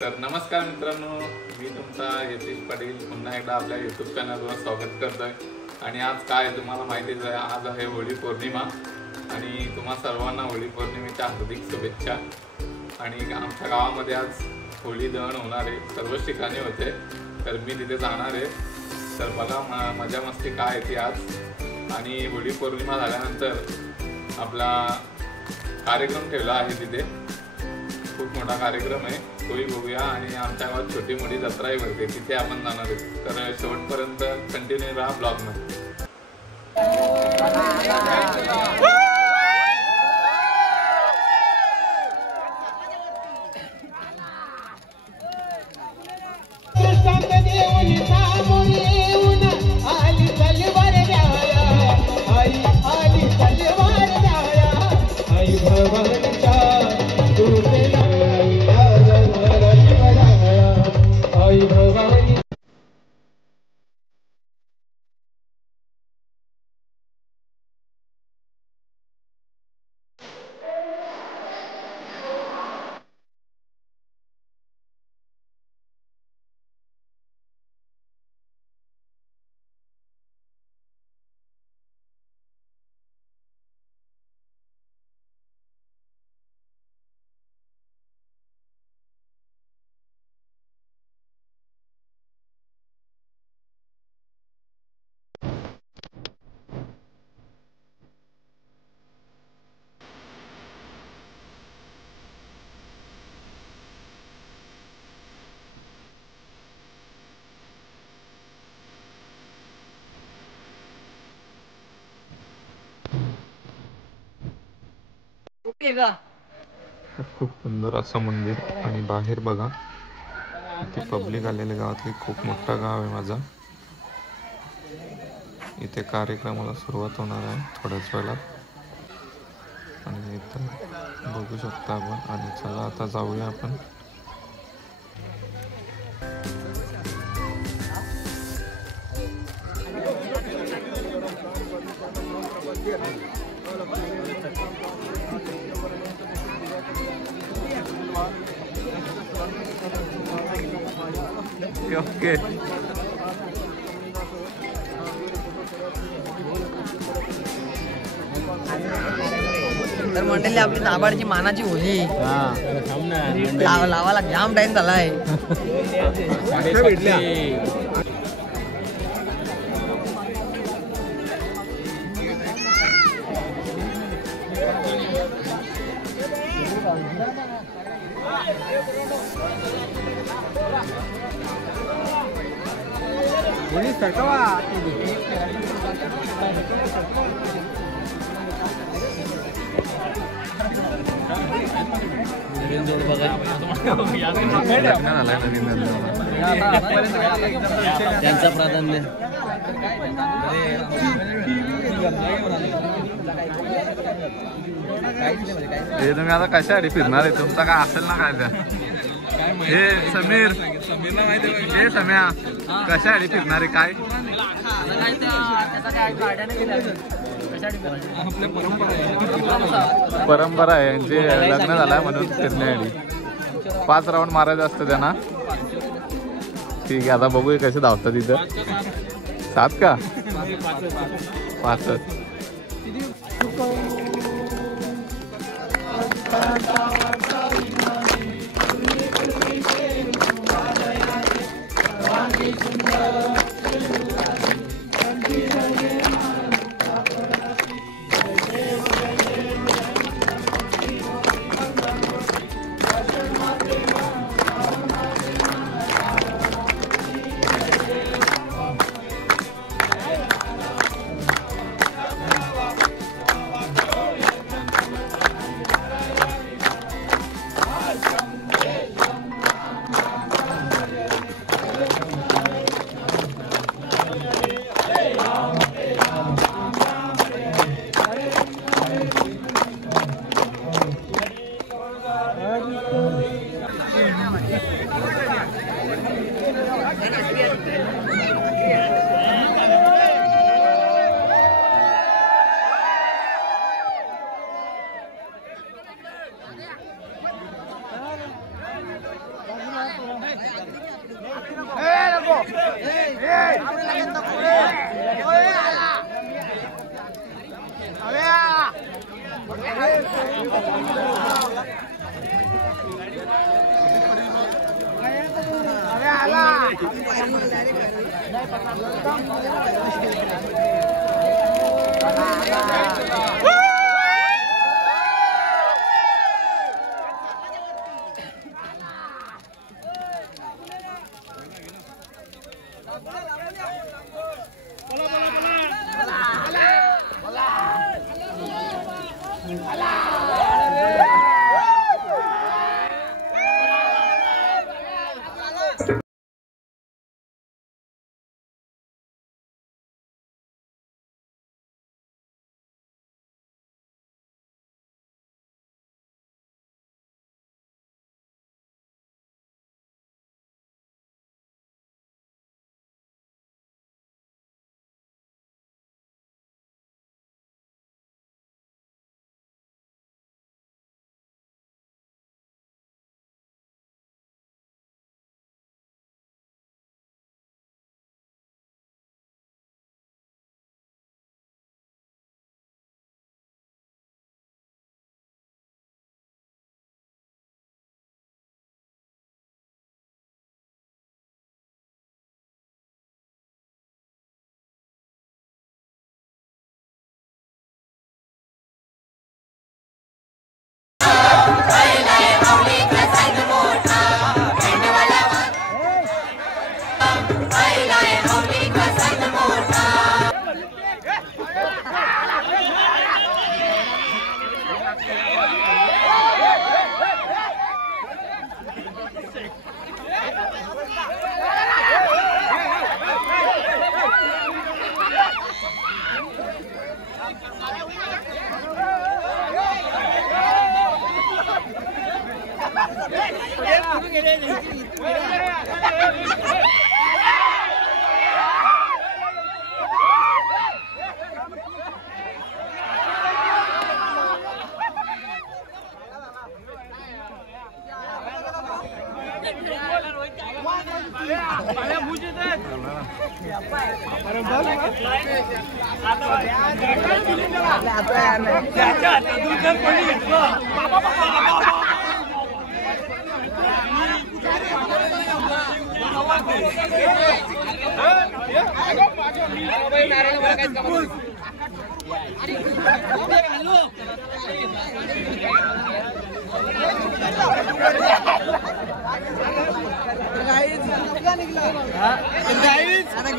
तर नमस्कार मित्रांनो, मी तुमचा यतीश पाटील पुन्हा एकदा आपल्या यूट्यूब चॅनलवर स्वागत करतोय। आणि आज काय तुम्हाला माहितीच आहे, आज आहे होळी पौर्णिमा आणि तुम्हा सर्वांना होळी पौर्णिमेच्या हार्दिक शुभेच्छा। आणि आमच्या गावामध्ये आज होळी दहन होणार आहे, सर्वच ठिकाणी होते, तर मी तिथे जाणार आहे। तर बघा मजा मस्ती काय आहे ती आज। आणि होळी पौर्णिमा झाल्यानंतर आपला कार्यक्रम ठेवला आहे, तिथे खूप मोठा कार्यक्रम आहे, तोही बघूया। आणि आमच्या गावात छोटी मोठी जत्राही भरते, तिथे आपण जाणार आहे। तर शेवटपर्यंत कंटिन्यू राहा ब्लॉगमध्ये। खूप सुंदर असं मंदिर आणि बाहेर बघा इथे पब्लिक आलेले, गावातली खूप मोठा गाव आहे माझा। इथे कार्यक्रमाला सुरुवात होणार आहे थोड्याच वेळात आणि इथं बघू शकता आपण। आणि चला आता जाऊया आपण। ओके तर मंडळी आपली दाभाडची मानाची होली लावाला जाम टाइम झालाय। त्यांचा प्राधान्य हे तुम्ही आता कशासाठी फिरणार आहे? तुमचा काय असेल ना काय त्या? हे समीर, हे सम्या कशासाठी फिरणार आहे? काय परंपरा आहे यांची, लग्न झालंय म्हणून फिरण्यासाठी 5 राऊंड मारायचं असतं त्यांना। ठीक आहे, आता बघूया कसे धावतात इथं। 7 का 5च?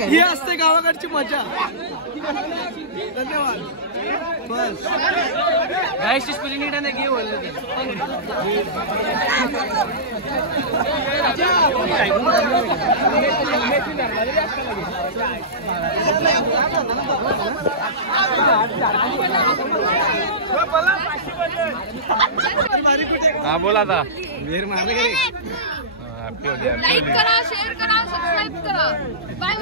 ही असते गावाकडची मजा. धन्यवाद. बस गायची स्पेलिंग नीट आहे की हा बोला आता. वेर मारले का रे? लाईक करा, शेअर करा, सबस्क्राईब करा. बाय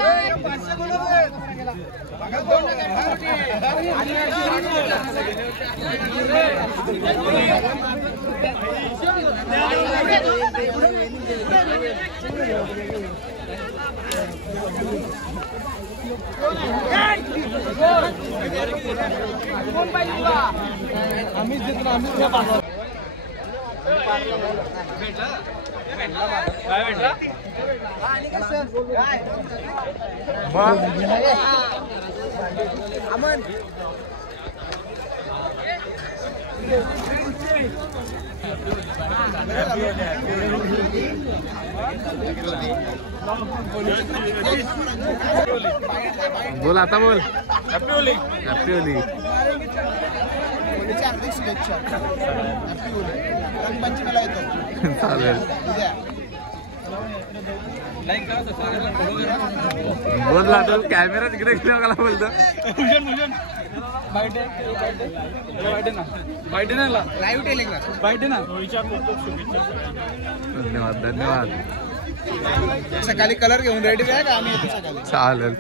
आम्हीच देतो आम्हीच. काय भेटला? अमन बोल आता बोल. हॅपी होली. हॅपी होली. हार्दिक शुभेच्छा. Happy Holy. रंगपंचमीला येतो. चालेल. बोल आता. कॅमेरा तिकडे गेला मला बोलतो. धन्यवाद धन्यवाद. सकाळी कलर घेऊन रेडी आहे का? आम्ही येतो सकाळी. चालेल.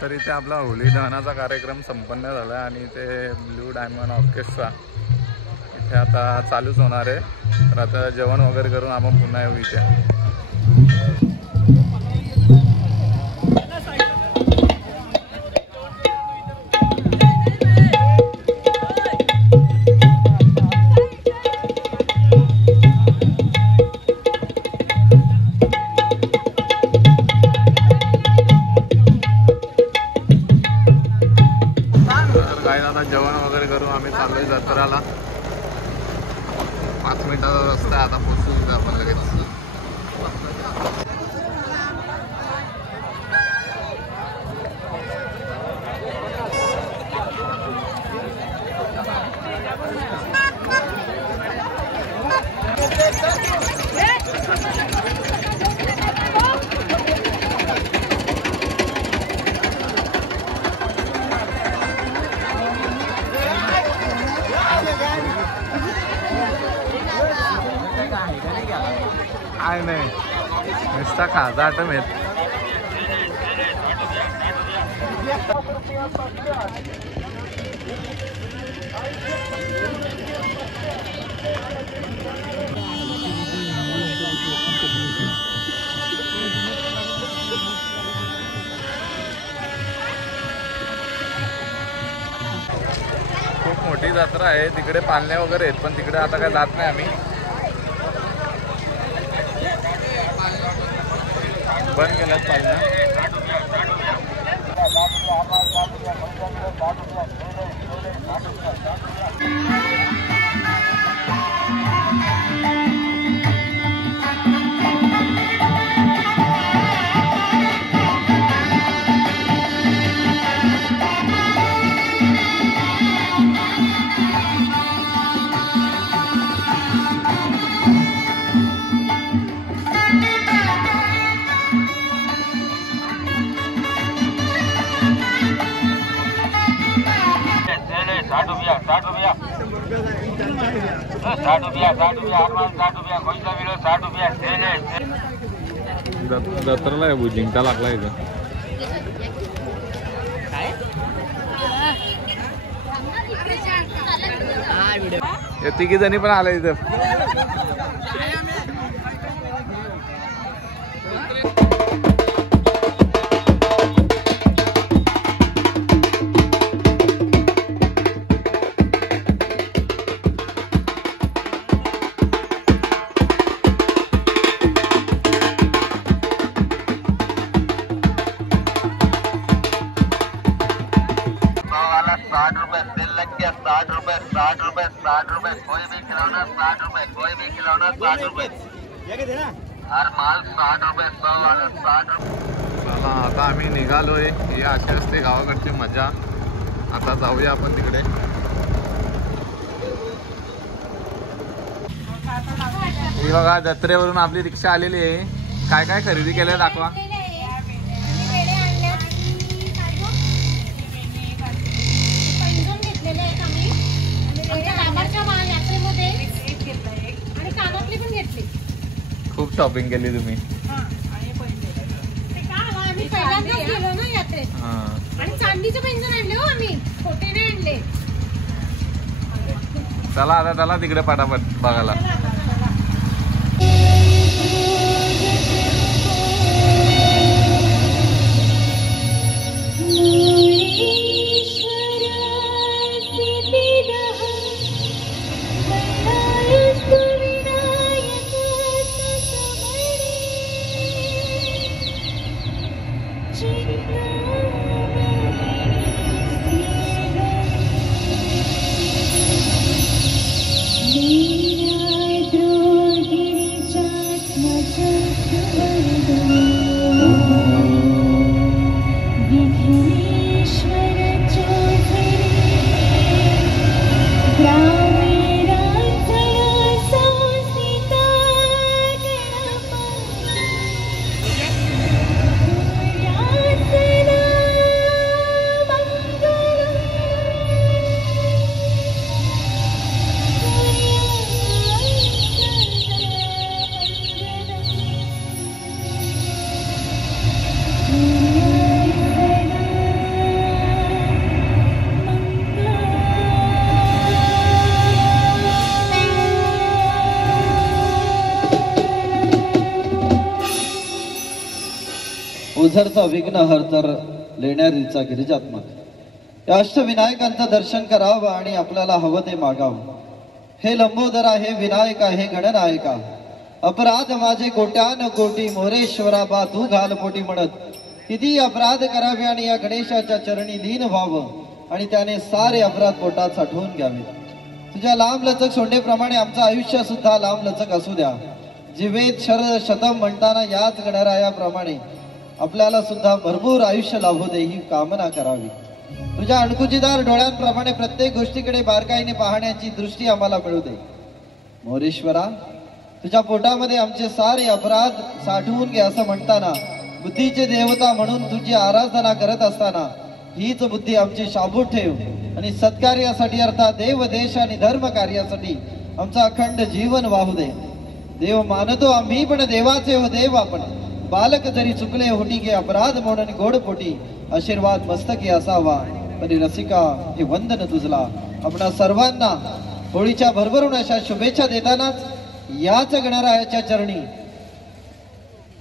तर इथे आपला होळी दहनाचा कार्यक्रम संपन्न झाला आणि इथे ब्लू डायमंड ऑर्केस्ट्रा इथे आता चालूच होणार आहे. तर आता जेवण वगैरे करून आपण पुन्हा येऊ इथे. जेवण वगैरे करून आम्ही चाललोय जत्राला. 5 मिनिटाचा रस्ता आहे, आता पोहोचू आपण लगेच. काय नाही नुसता खाजा आटम येत. खूप मोठी जत्रा आहे, तिकडे पालण्या वगैरे आहेत, पण तिकडे आता काय जात नाही आम्ही. बंद केल्यात पालण्या. जत्राला आहे जिंकता लागला इथं. तिघी जणी पण आल्या इथं. कोई भी खिलौना 60 रुपए, कोई भी खिलौना 60 रुपए. हर माल 60 रुपए, 100 वाले 60 रुपए. चला आता आम्ही निघालोय. ही अशी असते गावाकडची मजा. आता जाऊया आपण तिकडे. ही बघा जत्रेवरून आपली रिक्षा आलेली आहे. काय काय खरेदी केलंय दाखवा. खूप शॉपिंग केली तुम्ही. चांदीचे पैंजण आणले हो आम्ही, खोटे नाही आणले. चला आता चला तिकडे पटापट बघायला. ओझरचा विघ्नहर तर लेण्यारीचा गिरिजात्मक या अष्टविनायकांचं दर्शन करावं आणि आपल्याला हवं ते मागावं. हे लंबोदरा, हे विनायका, हे गणनायका, अपराध माझे कोट्यान कोटी, मोरेश्वरा बा तू घाल पोटी म्हणत किती अपराध करावे आणि या गणेशाच्या चरणी लीन व्हावं आणि त्याने सारे अपराध पोटात साठवून घ्यावे. तुझ्या लांबलचक सोंडेप्रमाणे आमचं आयुष्य सुद्धा लांबलचक असू द्या. जीवेत शरद शतम म्हणताना याच गणरायाप्रमाणे आपल्याला सुद्धा भरपूर आयुष्य लाभू दे ही कामना करावी. तुझ्या अणकुचीदार डोळ्यांप्रमाणे प्रत्येक गोष्टीकडे बारकाईने पाहण्याची दृष्टी आम्हाला मिळू दे. मोरेश्वरा, तुझ्या पोटामध्ये आमचे सारे अपराध साठवून घे असं म्हणताना बुद्धीचे देवता म्हणून तुझी आराधना करत असताना हीच बुद्धी आमची शाबूत ठेव आणि सत्कार्यासाठी अर्थात देव देश आणि धर्म कार्यासाठी आमचा अखंड जीवन वाहू दे. देव मानतो आम्ही, पण देवाचे हो देव आपण. बालक जरी चुकले होटी के अपराध म्हणून गोड पोटी, आशीर्वाद मस्तकी असावा तरी रसिका हे वंदन तुझला. आपणा सर्वांना होळीच्या भरभरून अशा शुभेच्छा देतानाच याच गणरायाच्या चरणी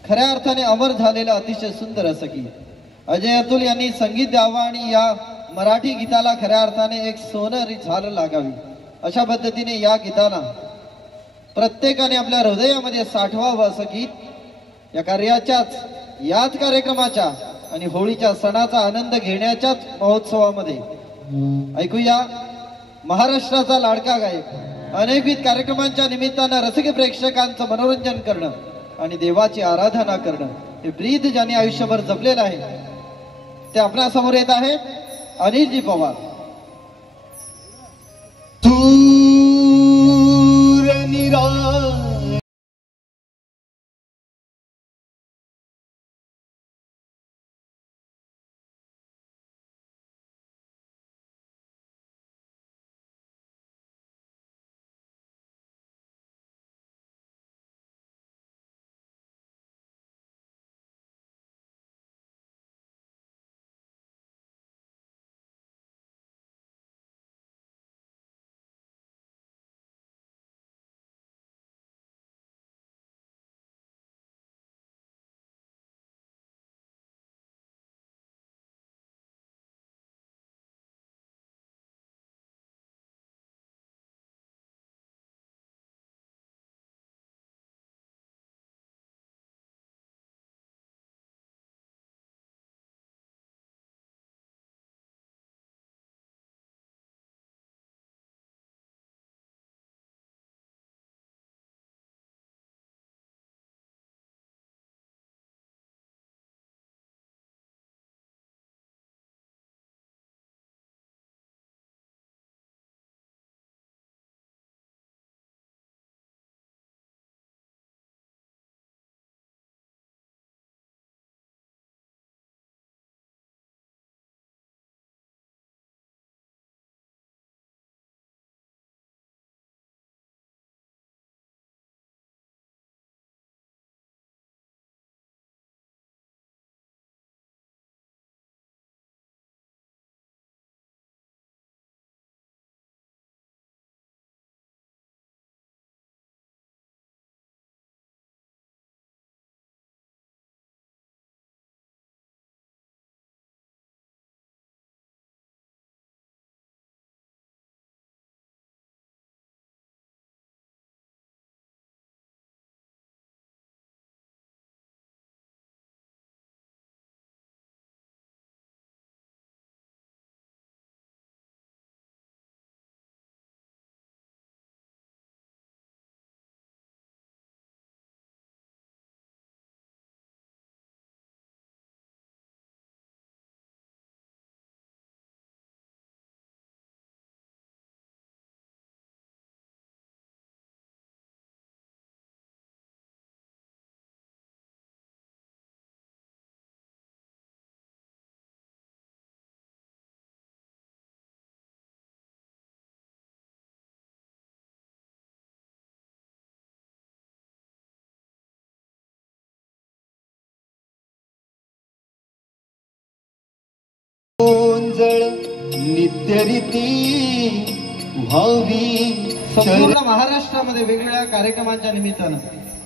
खऱ्या अर्थाने अमर झालेलं अतिशय सुंदर असं गीत अजय अतुल यांनी संगीत द्यावं आणि या मराठी गीताला खऱ्या अर्थाने एक सोनेरी झाल लागावी. अशा पद्धतीने या गीताला प्रत्येकाने आपल्या हृदयामध्ये साठवावं असं गीत या कार्याच्याच याच कार्यक्रमाच्या आणि होळीच्या सणाचा आनंद घेण्याच्याच महोत्सवामध्ये ऐकूया. महाराष्ट्राचा लाडका गायक अनेकविध कार्यक्रमांच्या निमित्तानं रसिक प्रेक्षकांचं मनोरंजन करणं आणि देवाची आराधना करणं हे ब्रीद ज्यांनी आयुष्यभर जपलेलं आहे ते आपल्या समोर येत आहे अनिलजी पवार. नित्यरीती व्हावी. संपूर्ण महाराष्ट्रामध्ये वेगवेगळ्या कार्यक्रमांच्या निमित्तानं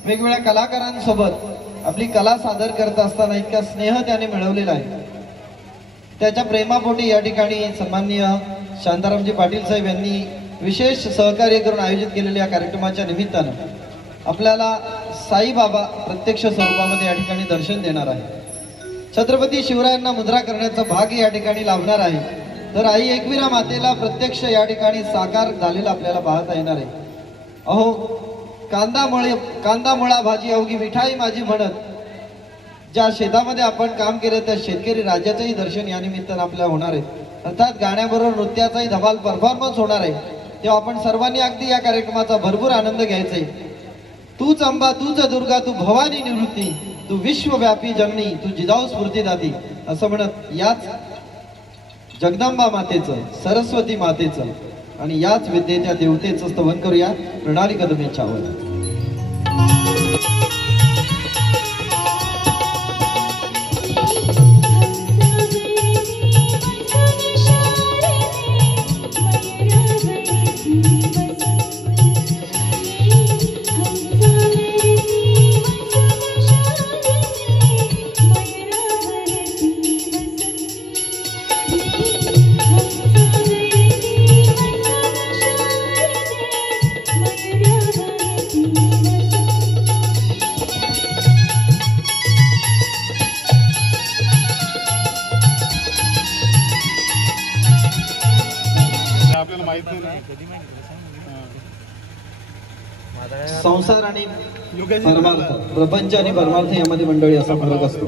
वेगवेगळ्या कलाकारांसोबत आपली कला सादर करत असताना इतका स्नेह त्याने मिळवलेला आहे. त्याच्या प्रेमापोटी या ठिकाणी सन्माननीय शांतारामजी पाटील साहेब यांनी विशेष सहकार्य करून आयोजित केलेल्या या कार्यक्रमाच्या निमित्तानं आपल्याला साईबाबा प्रत्यक्ष स्वरूपामध्ये या ठिकाणी दर्शन देणार आहे. छत्रपती शिवरायांना मुद्रा करण्याचा भाग या ठिकाणी लाभणार आहे. तर आई एकविरा मातेला प्रत्यक्ष या ठिकाणी साकार झालेला आपल्याला पाहता येणार आहे. अहो कांदा मुळा भाजी अवघी मिठाई माझी म्हणत ज्या शेतामध्ये आपण काम केलं त्या शेतकरी राजाचंही दर्शन या निमित्तानं आपल्याला होणार आहे. अर्थात गाण्याबरोबर नृत्याचाही धमाल परफॉर्मन्स होणार आहे. तेव्हा आपण सर्वांनी अगदी या कार्यक्रमाचा भरपूर आनंद घ्यायचा आहे. तूच अंबा तूच दुर्गा तू भवानी निवृत्ती तू विश्वव्यापी जननी तू जिजाऊ स्फूर्तीदाती असं म्हणत याच जगदंबा मातेचं सरस्वती मातेचं आणि याच विद्येच्या देवतेचं स्तवन करूया. प्रणाली कदमेच्या आवाजात. संसार आणि परमार्थ प्रपंच आणि परमार्थ यामध्ये मंडळी असा फरक असतो.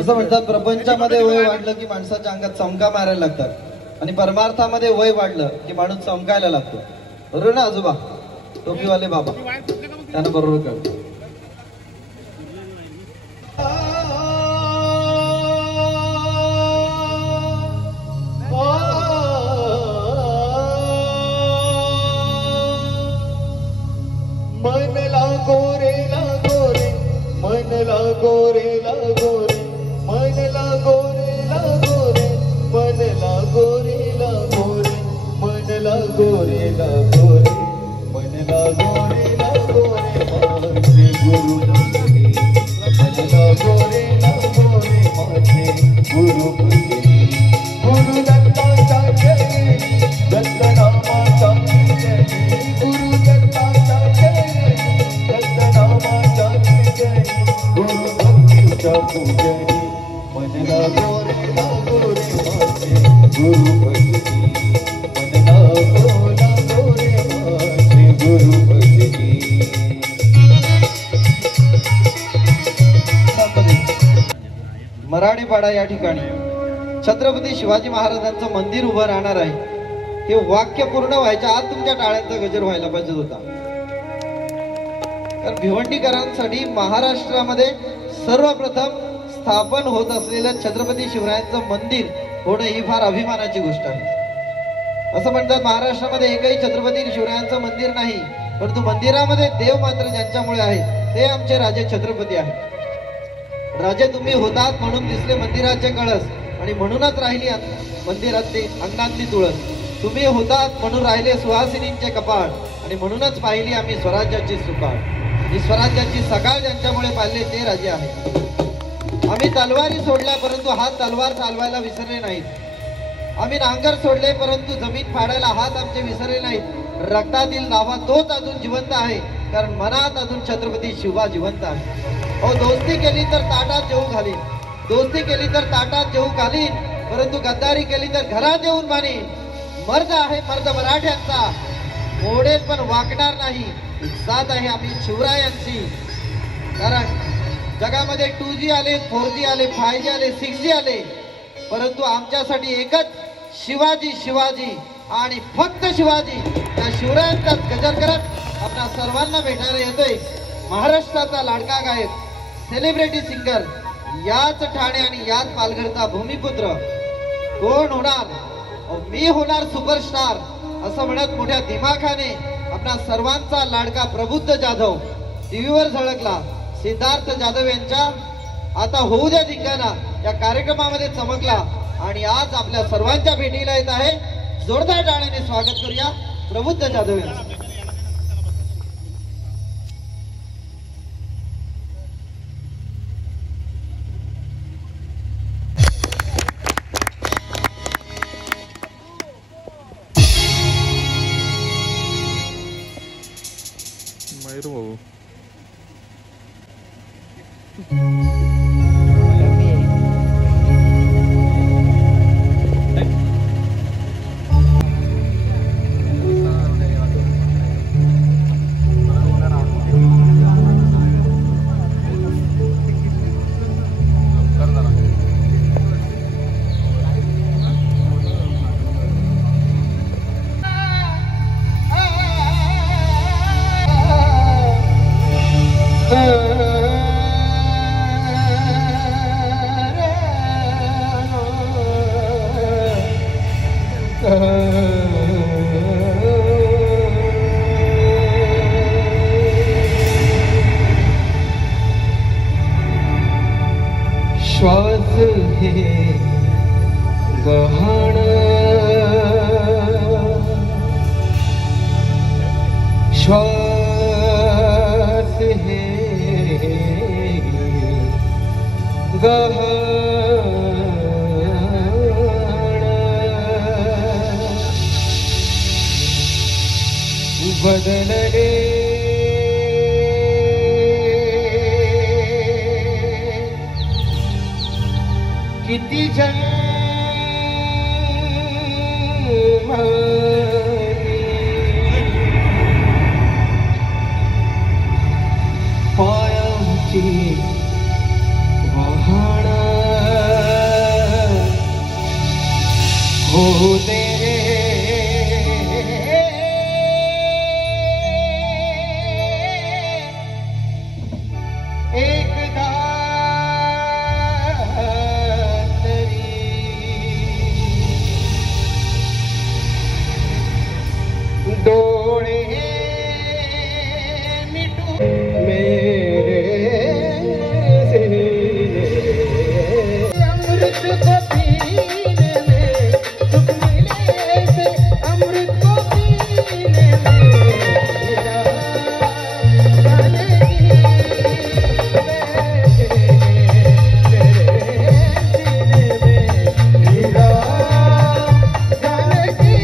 असं म्हणतात प्रपंचामध्ये वय वाढलं की माणसाच्या अंगात चमका मारायला लागतात आणि परमार्थामध्ये वय वाढलं की माणूस चमकायला लागतो. बरोबर ना आजोबा? टोपीवाले बाबा त्यांना बरोबर कळतं. मराठीपाडा या ठिकाणी छत्रपती शिवाजी महाराजांचं मंदिर उभं राहणार आहे. हे वाक्य पूर्ण व्हायच्या आत तुमच्या टाळ्यांचा गजर व्हायला पाहिजे होता. कारण भिवंडीकरांसाठी महाराष्ट्रामध्ये सर्वप्रथम स्थापन होत असलेलं छत्रपती शिवरायांचं मंदिर होणं ही फार अभिमानाची गोष्ट आहे. असं म्हणतात महाराष्ट्रामध्ये एकही छत्रपती शिवरायांचं मंदिर नाही, परंतु मंदिरामध्ये देव मात्र ज्यांच्यामुळे आहे ते आमचे राजे छत्रपती आहेत. राजे तुम्ही होतात म्हणून दिसले मंदिराचे कळस आणि म्हणूनच राहिली मंदिरातली अंगणातली तुळस. तुम्ही होतात म्हणून राहिले सुहासिनींचे कपाळ आणि म्हणूनच पाहिली आम्ही स्वराज्याची सुकाळ. ही स्वराज्याची सकाळ ज्यांच्यामुळे पाहिले ते राजे आहेत. आम्ही तलवारी सोडल्या परंतु हात तलवार चालवायला विसरले नाहीत. आम्ही नांगर सोडले परंतु जमीन फाडायला हात आमचे विसरले नाहीत. रक्तातील लावा तोच अजून जिवंत आहे कारण मनात अजून छत्रपती शिवा जिवंत आहे. अहो दोस्ती केली तर ताटात जेवू घालीन, दोस्ती केली तर ताटात जेवू घालीन, परंतु गद्दारी केली तर घरात येऊन मानीन. मर्द आहे मर्द मराठ्यांचा, मोडेल पण वाकणार नाही. साथ आहे आम्ही शिवरायांची. कारण जगामध्ये 2G आले, 4G आले, 5G आले, 6G आले, परंतु आमच्यासाठी एकच शिवाजी शिवाजी आणि फक्त शिवाजी. त्या शिवरायांचाच गजर करत आपल्या सर्वांना भेटायला येतोय महाराष्ट्राचा लाडका गायक, सेलिब्रिटी सिंगर, याच ठाणे आणि याच पालघरचा भूमिपुत्र. कोण होणार? मी होणार सुपरस्टार असं म्हणत मोठ्या दिमाखाने आपला सर्वांचा लाडका प्रबुद्ध जाधव टीव्हीवर झळकला. सिद्धार्थ जाधव यांच्या आता होऊ द्या धिंगाणा या कार्यक्रमामध्ये चमकला आणि आज आपल्या सर्वांच्या भेटीला येत आहे. जोरदार टाळ्याने स्वागत करूया प्रबुद्ध जाधव यांचं. काय रे भाऊ श्वास है गहन श्वास है गहन बदलने किती जन्मानी पायांची वाहन होते एकदा डोळे मिटू मेरे अमृत को पीने में सुख मिले से अमृत को पीने में मिला जाने की मेरे सीने में मिला जाने की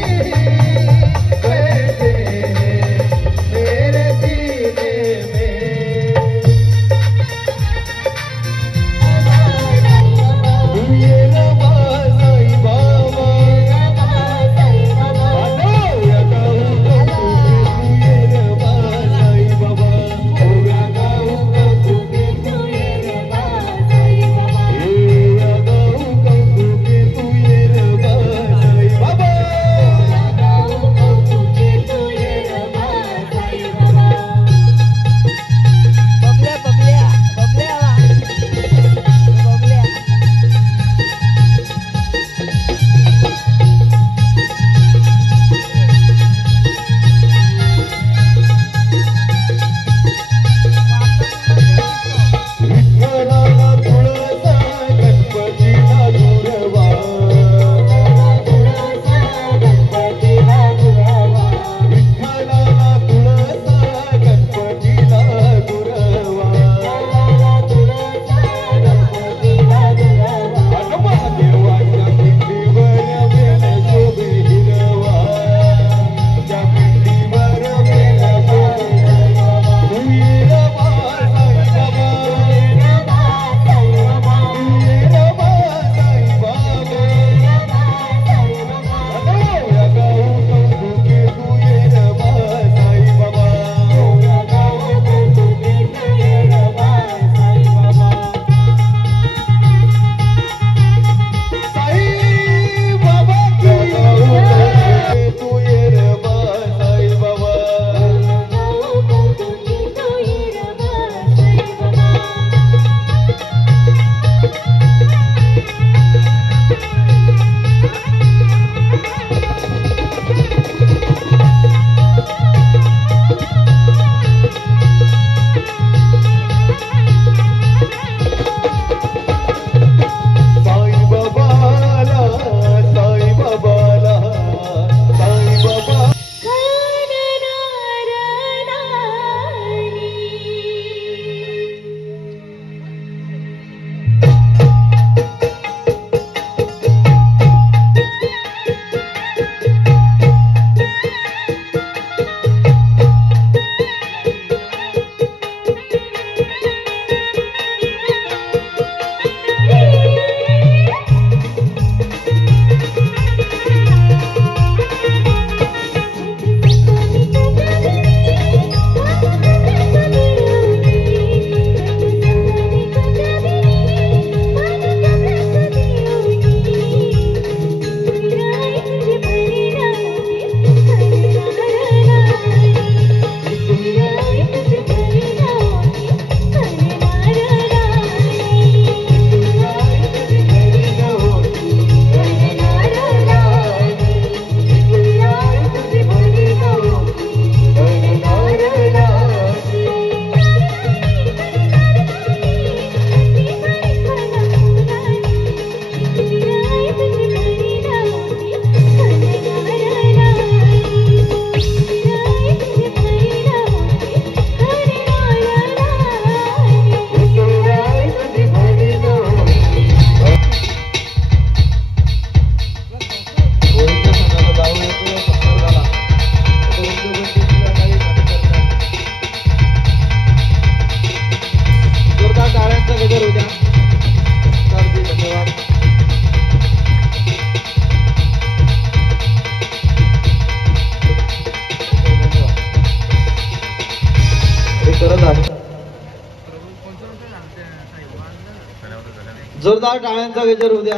जोरदार टाळ्यांचा गजर होऊ द्या.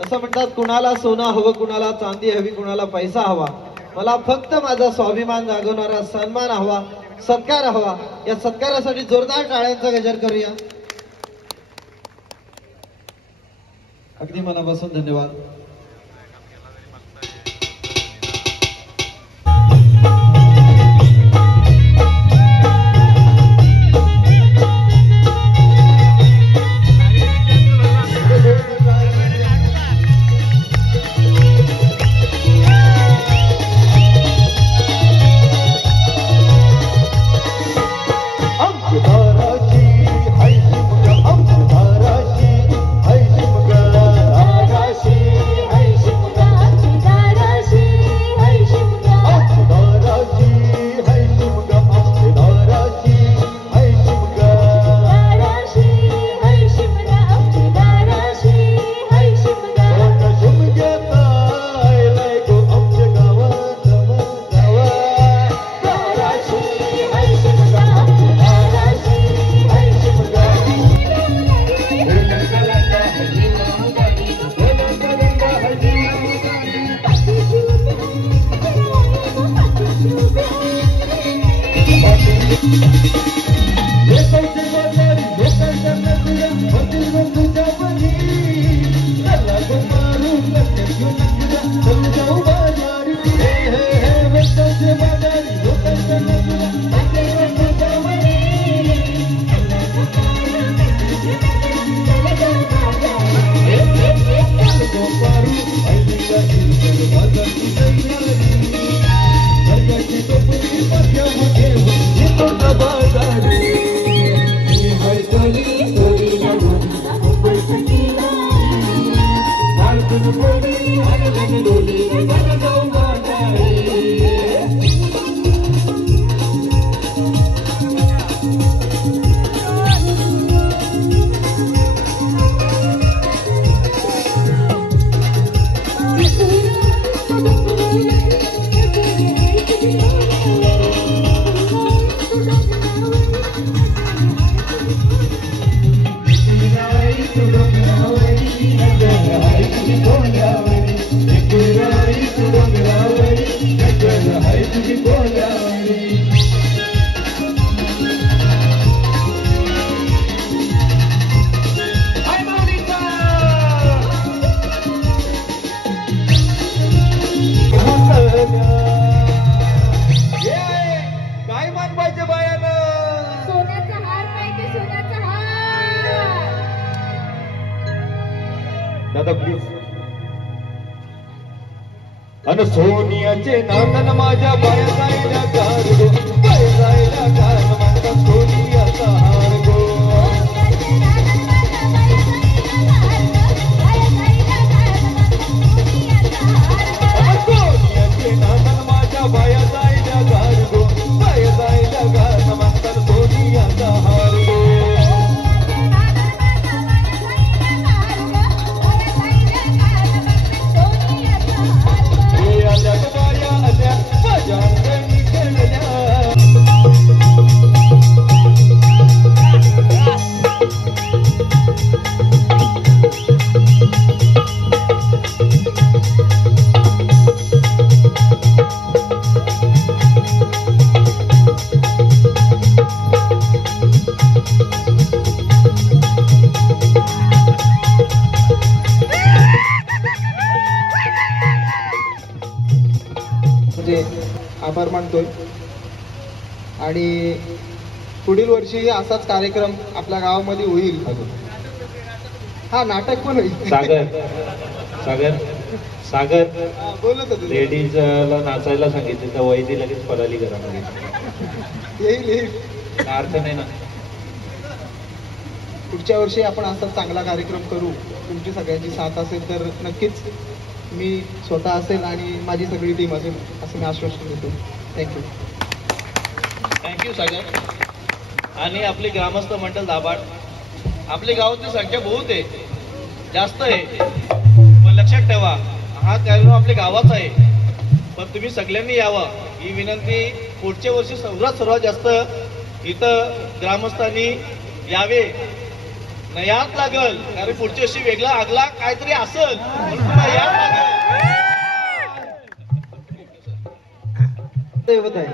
असं म्हणतात कुणाला सोनं हवं, कुणाला चांदी हवी, कुणाला पैसा हवा. मला फक्त माझा स्वाभिमान जागवणारा सन्मान हवा, सत्कार हवा. या सत्कारासाठी जोरदार टाळ्यांचा गजर करूया. अगदी मनापासून धन्यवाद. अन सोनियाचे नातन माझ्या बाया जायला कार गो, बाया जायला कार म्हणतात सोनियाचा हार गो. सोनियाचे नातन माझ्या बाया जायला कार गो, बाया जायला कार म्हणतात सोनियाचा हार गो. आभार मानतोय आणि पुढील वर्षी असाच कार्यक्रम आपल्या गावामध्ये होईल. हा नाटक पण होईल. सागर सागर सागर बोलत होते लेडीजला नाचायला सांगितलं तर वैदी लगेच पळाली घरामध्ये. येईल येईल. काय अर्थ नाही ना. पुढच्या वर्षी आपण असाच चांगला कार्यक्रम करू. तुमची सगळ्यांची साथ असेल तर नक्कीच मी स्वतः असेल आणि माझी सगळी टीम असेल असं मी आश्वासन देतो. थँक्यू. थँक्यू सागर. आणि आपले ग्रामस्थ मंडळ दाभाड, आपल्या गावाची संख्या बहुत आहे, जास्त आहे, पण लक्षात ठेवा हा कार्यक्रम आपल्या गावाचा आहे, पण तुम्ही सगळ्यांनी यावं ही विनंती. पुढच्या वर्षी सर्वात जास्त इथं ग्रामस्थांनी यावे नाही याच लागल, कारण पुढच्या वर्षी वेगळा आगला काहीतरी असल, तुम्हाला याच लागल. दैवत आहे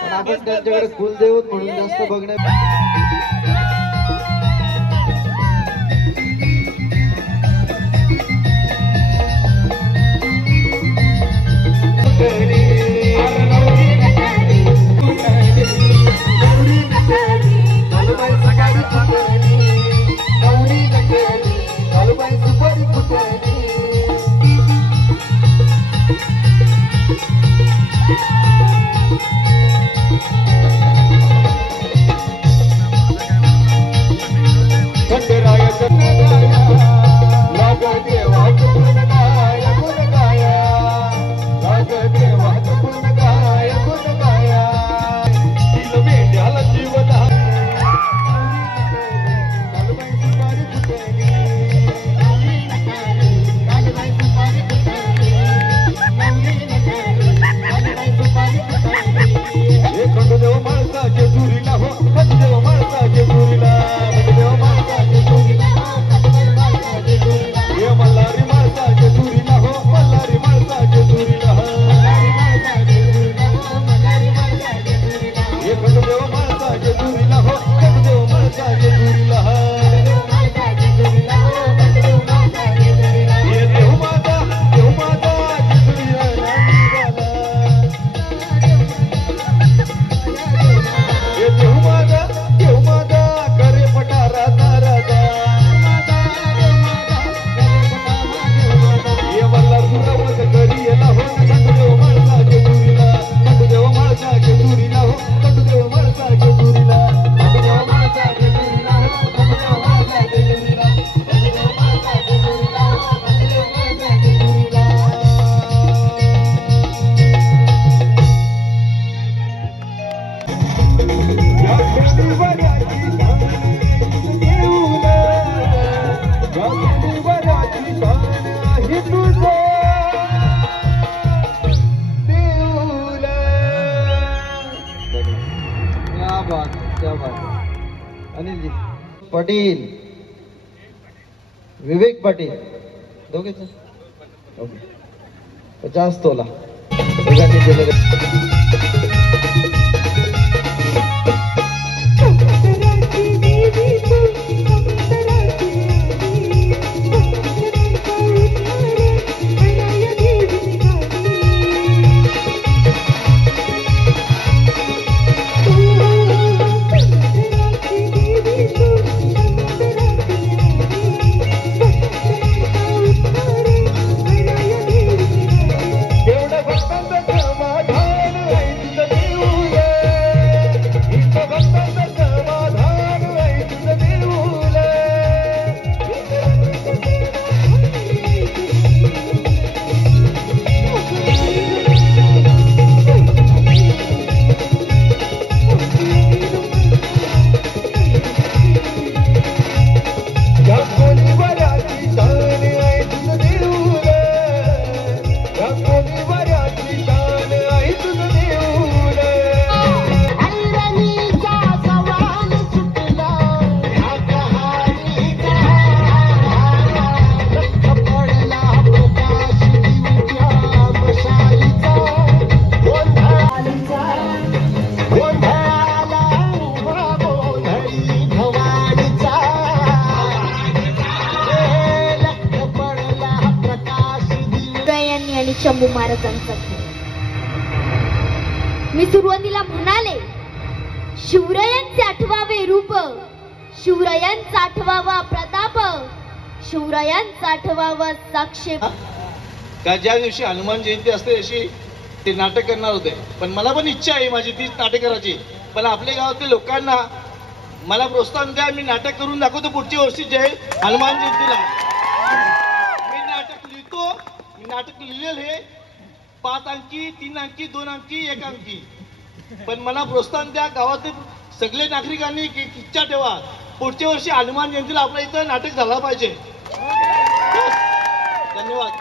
पण आपण त्यांच्याकडे कुलदैवत म्हणून जास्त बघण्या अनिल जी पाटील, विवेक पाटील दोघेच ओके 50 तोला दोघांनी दिलेले. शंभू महाराजांचा मी सुरुवातीला म्हणाले शिवरायांचे आठवावे रूप, शिवरायांचा आठवावा प्रताप, शिवरायांचा आठवावा साक्षी. का ज्या दिवशी हनुमान जयंती असते अशी ते नाटक करणार होते, पण मला पण इच्छा आहे माझी तीच नाटक करायची. पण आपल्या गावातल्या लोकांना मला प्रोत्साहन द्या, मी नाटक करून दाखवतो पुढच्या वर्षी जय हनुमान जयंतीला. मी नाटक लिहितो, मी नाटक लिहिलेलं हे 5 अंकी 3 अंकी 2 अंकी 1 अंकी. पण मला प्रोत्साहन द्या, गावातील सगळे नागरिकांनी इच्छा ठेवा पुढच्या वर्षी हनुमान जयंतीला आपल्या इथं नाटक झालं पाहिजे. धन्यवाद.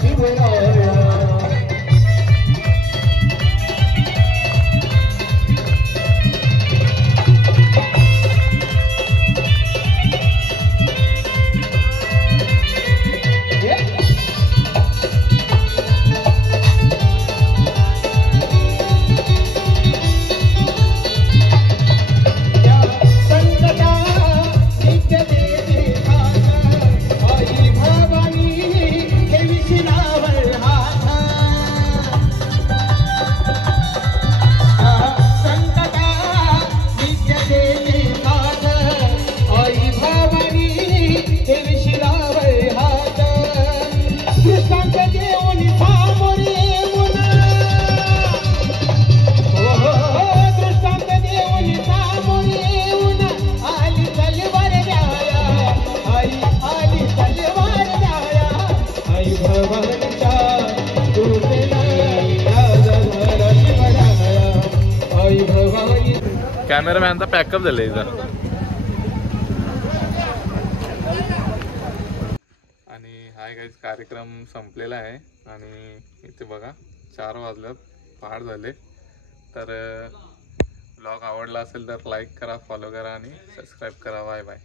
शिवराया कॅमेरामॅनचा पॅकअप झालं इथं. आणि हाय गाईज, कार्यक्रम संपलेला आहे आणि इथे बघा 4 वाजल्यात, पहाट झाले. तर ब्लॉग आवडला असेल तर लाईक करा, फॉलो करा आणि सबस्क्राईब करा. Bye bye.